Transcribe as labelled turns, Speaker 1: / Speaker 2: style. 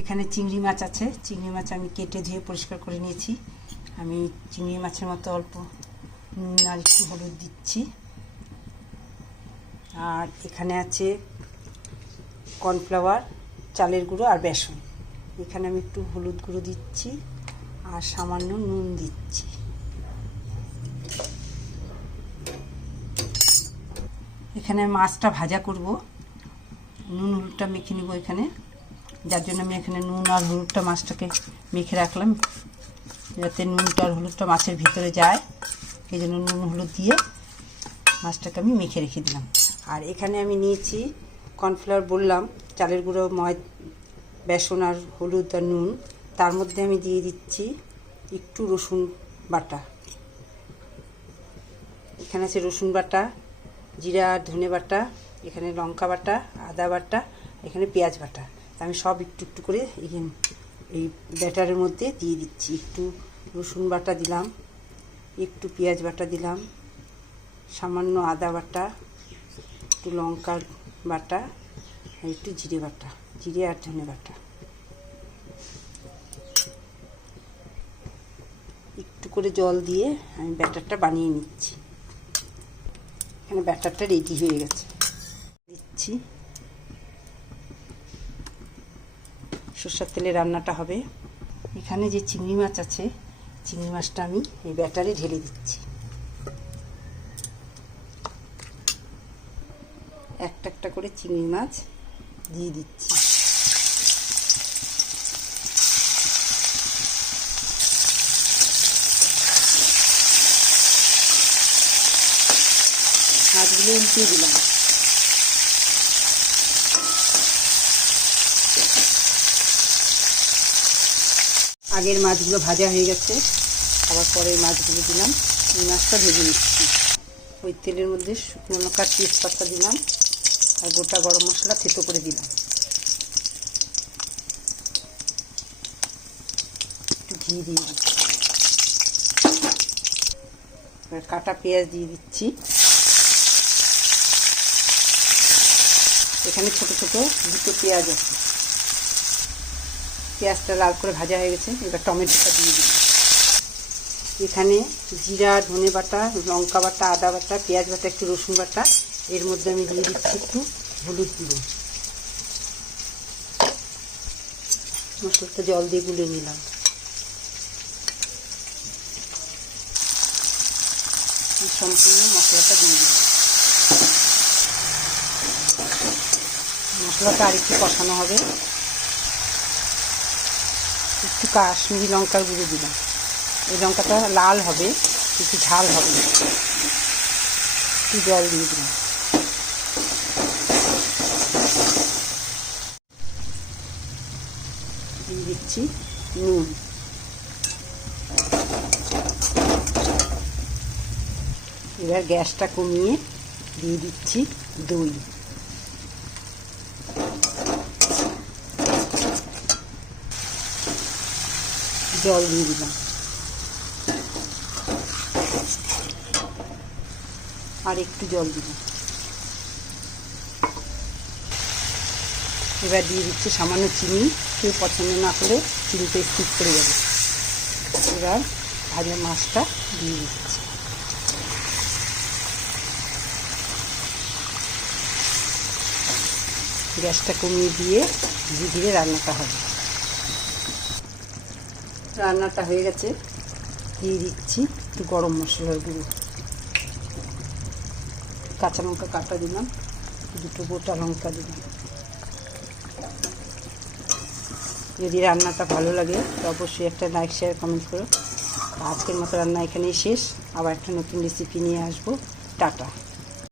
Speaker 1: এখানে চিংড়ি মাছ আছে। চিংড়ি মাছ আমি কেটে ধুয়ে পরিষ্কার করে নিয়েছি। আমি চিংড়ি মাছের মতো অল্প নুন আর একটু হলুদ দিচ্ছি। আর এখানে আছে কর্নফ্লাওয়ার, চালের গুঁড়ো আর বেসন। এখানে আমি একটু হলুদ গুঁড়ো দিচ্ছি আর সামান্য নুন দিচ্ছি। এখানে মাছটা ভাজা করব। নুন, হলুদটা মেখে নিব এখানে। যার জন্য আমি এখানে নুন আর হলুদটা মাছটাকে মেখে রাখলাম, যাতে নুনটা আর হলুদটা মাছের ভিতরে যায়। এই জন্য নুন, হলুদ দিয়ে মাছটাকে আমি মেখে রেখে দিলাম। আর এখানে আমি নিয়েছি কর্নফ্লাওয়ার বললাম, চালের গুঁড়ো, ময়, বেসন আর হলুদ আর নুন। তার মধ্যে আমি দিয়ে দিচ্ছি একটু রসুন বাটা। এখানে আছে রসুন বাটা, জিরা, ধনে বাটা, এখানে লঙ্কা বাটা, আদা বাটা, এখানে পেঁয়াজ বাটা। আমি সব একটু একটু করে এখানে এই ব্যাটারের মধ্যে দিয়ে দিচ্ছি। একটু রসুন বাটা দিলাম, একটু পেঁয়াজ বাটা দিলাম, সামান্য আদা বাটা, একটু লঙ্কার বাটা, আর একটু জিরে বাটা, জিরে আর ধনে বাটা। একটু করে জল দিয়ে আমি ব্যাটারটা বানিয়ে নিচ্ছি। এখানে ব্যাটারটা রেডি হয়ে গেছে। দিচ্ছি। সর্ষের তেলে রান্নাটা হবে। এখানে যে চিংড়ি মাছ আছে, চিংড়ি মাছটা আমি এই ব্যাটারে ঢেলে দিচ্ছি। একটা একটা করে চিংড়ি মাছ দিয়ে দিচ্ছি। মাছগুলো উল্টিয়ে দিলাম। আগের মাছগুলো ভাজা হয়ে গেছে। আবার পরে মাছগুলো দিলাম। এই মাছটা ভেজে নিচ্ছি। ওই তেলের মধ্যে শুকনো লঙ্কার তেজপাতা দিলাম। আর গোটা গরম মশলা থেতো করে দিলাম। একটু ঘি দিয়ে দিচ্ছি। কাটা পেঁয়াজ দিয়ে দিচ্ছি। এখানে ছোট ছোট দুটো পেঁয়াজ আছে। পেঁয়াজটা লাল করে ভাজা হয়ে গেছে, এবার টমেটোটা দিয়ে দিই এখানে জিরা, ধনে বাটা, লঙ্কা বাটা, আদা বাটা, পেঁয়াজ বাটা, একটু রসুন বাটা, এর মধ্যে আমি দিয়ে দিচ্ছি একটু হলুদ গুঁড়ো। মশলাটা জল দিয়ে গুলে নিলাম। সম্পূর্ণ মশলাটা দিয়ে দিলাম। মশলাটা আর একটু কষানো হবে। একটু কাশ্মীরি লঙ্কার গুঁড়ো দিলাম। এই লঙ্কাটা লাল হবে, একটু ঝাল হবে। একটু জল দিয়ে দিলাম। দিয়ে দিচ্ছি নুন। এবার গ্যাসটা কমিয়ে দিয়ে দিচ্ছি দই। জল দিয়ে দিলাম আর একটু জল দিলাম। এবার দিয়ে দিচ্ছি সামান্য চিনি। কেউ পছন্দ না করে চিনিতে স্কিপ করে যাবে। এবার ভাজা মাছটা দিয়ে দিচ্ছি। গ্যাসটা কমিয়ে দিয়ে ধীরে ধীরে রান্নাটা হবে। রান্নাটা হয়ে গেছে। দিয়ে দিচ্ছি একটু গরম মশলার গুঁড়ো। কাঁচা লঙ্কা কাটা দিলাম, দুটো গোটা লঙ্কা দিলাম। যদি রান্নাটা ভালো লাগে, তো অবশ্যই একটা লাইক শেয়ার কমেন্ট করো। আজকের মতো রান্না এখানেই শেষ। আবার একটা নতুন রেসিপি নিয়ে আসব। টাটা।